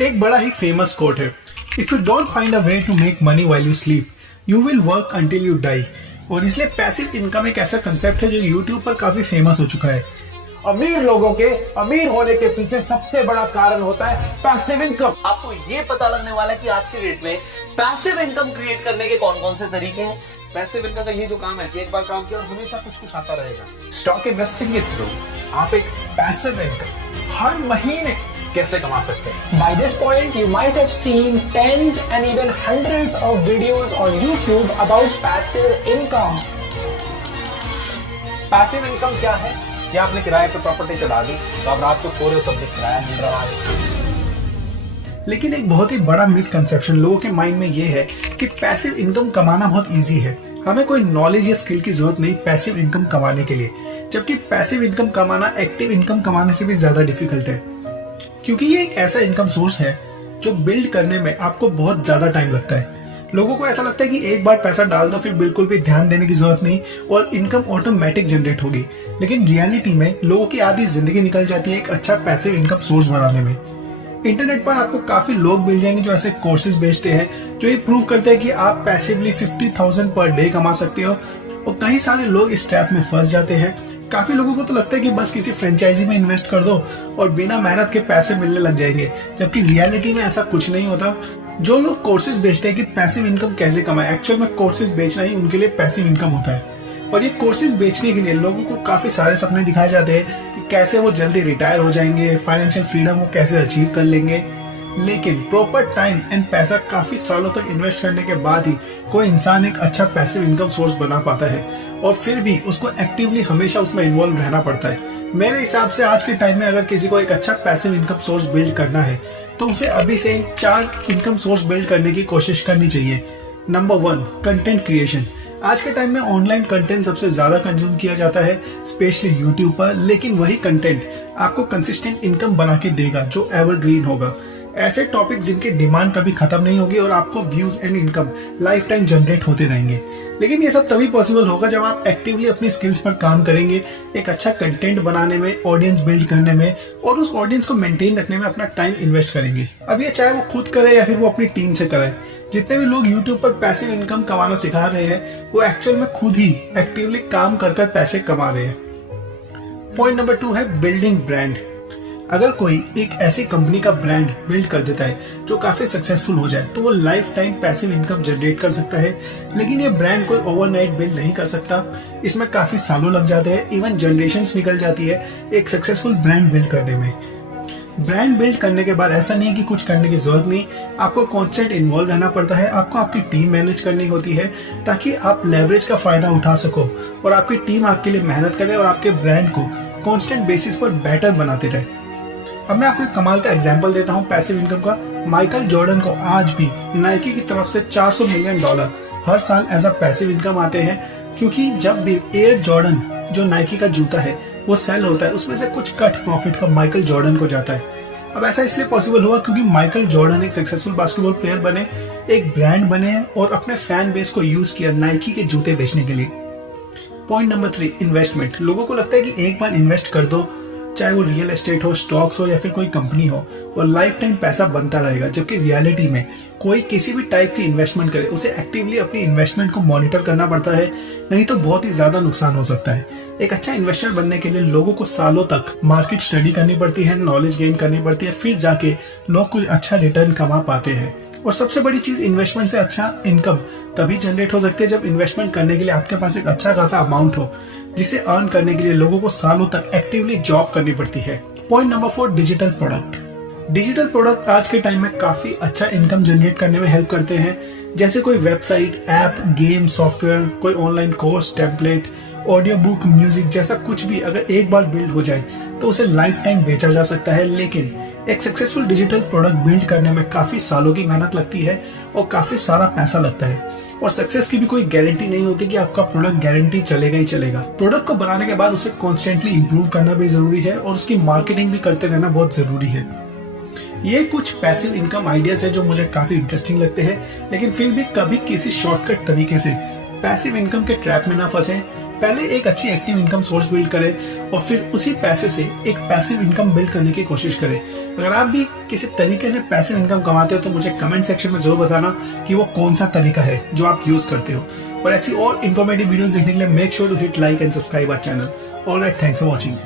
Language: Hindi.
एक बड़ा ही फेमस कोट है, if you don't find a way to make money while you sleep you will work until you die. और इसलिए पैसिव इनकम एक ऐसा कंसेप्ट है जो यूट्यूब पर काफी फेमस हो चुका है। अमीर लोगों के अमीर होने के पीछे सबसे बड़ा कारण होता है पैसिव इनकम। आपको ये पता लगने वाला है कि आज की डेट में पैसिव इनकम क्रिएट करने के कौन कौन से तरीके हैं। पैसिव इनकम का यही तो काम है कि एक बार काम किया और हमेशा कुछ कुछ आता रहेगा। स्टॉक इन्वेस्टिंग के थ्रू आप एक पैसिव इनकम हर महीने कैसे कमा सकते हैं। By this point, you might have seen tens and even hundreds of videos on YouTube about passive income. Passive income क्या है? कि आपने किराए पे प्रॉपर्टी चढ़ा दी तो आप रात को सो रहे हो तब भी किराया मिल रहा है। लेकिन एक बहुत ही बड़ा मिसकंसेप्शन लोगों के माइंड में ये है कि पैसिव इनकम कमाना बहुत इजी है, हमें कोई नॉलेज या स्किल की जरूरत नहीं पैसिव इनकम कमाने के लिए। जबकि पैसिव इनकम कमाना एक्टिव इनकम कमाने से भी ज्यादा डिफिकल्ट है, क्योंकि ये एक ऐसा इनकम सोर्स है जो बिल्ड करने में आपको बहुत ज्यादा टाइम लगता है। लोगों को ऐसा लगता है कि एक बार पैसा डाल दो फिर बिल्कुल भी ध्यान देने की जरूरत नहीं और इनकम ऑटोमेटिक जनरेट होगी, लेकिन रियलिटी में लोगों की आधी जिंदगी निकल जाती है एक अच्छा पैसिव इनकम सोर्स बनाने में। इंटरनेट पर आपको काफी लोग मिल जाएंगे जो ऐसे कोर्सेज बेचते हैं जो ये प्रूव करते हैं कि आप पैसिवली 50,000 पर डे कमा सकते हो, और कई सारे लोग इस ट्रैप में फंस जाते हैं। काफी लोगों को तो लगता है कि बस किसी फ्रेंचाइजी में इन्वेस्ट कर दो और बिना मेहनत के पैसे मिलने लग जाएंगे, जबकि रियलिटी में ऐसा कुछ नहीं होता। जो लोग कोर्सेज बेचते हैं कि पैसिव इनकम कैसे कमाए, एक्चुअल में कोर्सेज बेचना ही उनके लिए पैसिव इनकम होता है। और ये कोर्सेज बेचने के लिए लोगों को काफी सारे सपने दिखाए जाते हैं कि कैसे वो जल्दी रिटायर हो जाएंगे, फाइनेंशियल फ्रीडम वो कैसे अचीव कर लेंगे। लेकिन प्रॉपर टाइम एंड पैसा काफी सालों तक इन्वेस्ट करने के बाद ही कोई इंसान एक अच्छा पैसिव इनकम सोर्स बना पाता है, और फिर भी उसको एक्टिवली हमेशा उसमें इन्वॉल्व रहना पड़ता है। मेरे हिसाब से आज के टाइम में अगर किसी को एक अच्छा पैसिव इनकम सोर्स बिल्ड करना है तो उसे अभी से 4 इनकम सोर्स बिल्ड करने की कोशिश करनी चाहिए। Number 1, content creation. आज के टाइम में ऑनलाइन कंटेंट सबसे ज्यादा कंज्यूम किया जाता है, स्पेशली यूट्यूब पर, लेकिन वही कंटेंट आपको कंसिस्टेंट इनकम बना के देगा जो एवरग्रीन होगा। ऐसे टॉपिक जिनकी डिमांड कभी खत्म नहीं होगी और आपको views and income life time generate होते रहेंगे। लेकिन ये सब तभी पॉसिबल होगा जब आप एक्टिवली अपनी स्किल्स पर काम करेंगे, एक अच्छा कंटेंट बनाने में, ऑडियंस बिल्ड करने में और उस ऑडियंस को मेंटेन रखने में अपना टाइम इन्वेस्ट करेंगे। अब ये चाहे वो खुद करे या फिर वो अपनी टीम से करे, जितने भी लोग यूट्यूब पर पैसिव इनकम कमाना सिखा रहे हैं वो एक्चुअल में खुद ही एक्टिवली काम कर कर पैसे कमा रहे हैं। पॉइंट नंबर 2 है बिल्डिंग ब्रांड। अगर कोई एक ऐसी कंपनी का ब्रांड बिल्ड कर देता है जो काफी सक्सेसफुल हो जाए तो वो life time passive income generate कर सकता है, लेकिन ये ब्रांड कोई ओवरनाइट बिल्ड नहीं कर सकता। इसमें काफी सालों लग जाते हैं, इवन जनरेशंस निकल जाती है एक सक्सेसफुल ब्रांड बिल्ड करने में। ब्रांड बिल्ड करने के बाद ऐसा नहीं है कि कुछ करने की जरूरत नहीं, आपको कांस्टेंट इन्वॉल्व रहना पड़ता है, आपको आपकी टीम मैनेज करनी होती है ताकि आप लेवरेज का फायदा उठा सको और आपकी टीम आपके लिए मेहनत करे और आपके ब्रांड को कांस्टेंट बेसिस पर बेटर बनाते रहे। अब मैं आपको एक कमाल का एग्जांपल देता हूं पैसिव इनकम का। माइकल जॉर्डन को आज भी नाइकी की तरफ से $400 मिलियन हर साल एज अ पैसिव इनकम आते हैं, क्योंकि जब भी एयर जॉर्डन जो नाइकी का जूता है वो सेल होता है उसमें से कुछ कट प्रॉफिट का माइकल जॉर्डन को जाता है। अब ऐसा इसलिए पॉसिबल हुआ क्योंकि माइकल जॉर्डन एक सक्सेसफुल बास्केटबॉल प्लेयर बने, एक ब्रांड बने और अपने फैन बेस को यूज किया नाइकी के जूते बेचने के लिए। Point number 3, investment. लोगों को लगता है कि एक बार इन्वेस्ट कर दो, चाहे वो रियल एस्टेट हो, स्टॉक्स हो या फिर कोई कंपनी हो, और लाइफ टाइम पैसा बनता रहेगा, जबकि रियलिटी में कोई किसी भी टाइप की इन्वेस्टमेंट करे उसे एक्टिवली अपनी इन्वेस्टमेंट को मॉनिटर करना पड़ता है, नहीं तो बहुत ही ज्यादा नुकसान हो सकता है। एक अच्छा इन्वेस्टर बनने के लिए लोगों को सालों तक मार्केट स्टडी करनी पड़ती है, नॉलेज गेन करनी पड़ती है, फिर जाके लोग कुछ अच्छा रिटर्न कमा पाते हैं। और सबसे बड़ी चीज, इन्वेस्टमेंट से अच्छा इनकम तभी जनरेट हो सकती है जब इन्वेस्टमेंट करने के लिए आपके पास एक अच्छा खासा अमाउंट हो, जिसे अर्न करने के लिए लोगों को सालों तक एक्टिवली जॉब करनी पड़ती है। Point number 4, digital product. Digital product आज के टाइम में काफी अच्छा इनकम जनरेट करने में हेल्प करते हैं, जैसे कोई वेबसाइट, ऐप, गेम, सॉफ्टवेयर, कोई online course, template, audio book, music जैसा कुछ भी अगर एक बार बिल्ड हो जाए तो उसे लाइफ टाइम बेचा जा सकता है। लेकिन एक सक्सेसफुल डिजिटल प्रोडक्ट बिल्ड करने में काफी सालों की मेहनत लगती है और काफी सारा पैसा लगता है, और सक्सेस की भी कोई गारंटी नहीं होती कि आपका प्रोडक्ट गारंटी चलेगा ही चलेगा। प्रोडक्ट को बनाने के बाद उसे कॉन्स्टेंटली इंप्रूव करना भी जरूरी है और उसकी मार्केटिंग भी करते रहना बहुत जरूरी है। ये कुछ पैसिव इनकम आइडियाज है जो मुझे काफी इंटरेस्टिंग लगते हैं, लेकिन फिर भी कभी किसी शॉर्टकट तरीके से पैसिव इनकम के ट्रैप में ना फंसे। पहले एक अच्छी एक्टिव इनकम सोर्स बिल्ड करें और फिर उसी पैसे से एक पैसिव इनकम बिल्ड करने की कोशिश करें। अगर आप भी किसी तरीके से पैसिव इनकम कमाते हो तो मुझे कमेंट सेक्शन में जरूर बताना कि वो कौन सा तरीका है जो आप यूज करते हो। और ऐसी और इन्फॉर्मेटिव वीडियोस देखने के लिए make sure to hit like and subscribe our channel. Alright, thanks for watching.